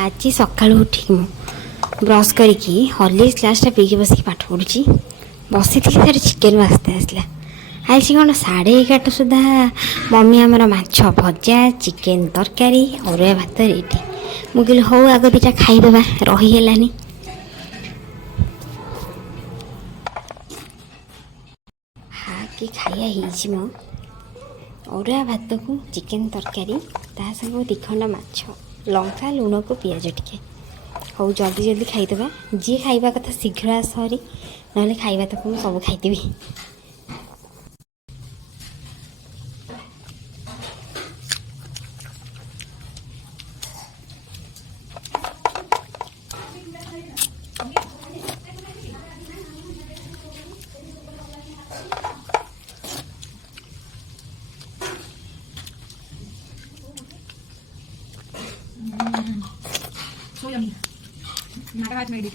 आज सका उठिक मु ब्रश करके हॉर्लिक्स ग्लासटा पीकी बस पाठ पढ़ुची बसी थी सारे चिकेन वास्ते आसला आज कौन 11:30 सुधा मम्मी आमर माछ भजा चिकेन तरकारी अरुआ भात रेडी मु कहली हौ आग दुटा खाईदे रहीगलानी हाँ कि खाया मो अरुआ भात को चिकेन तरकारी ता संग 2 खंड माछ लंका लुण को पियाज टिके हौ जल्दी जल्दी खाईदे जी खाइबा कथा शीघ्र आसरी ना खाइबा तक मुझे सब खाईदेवी So yummy. Matter what made it.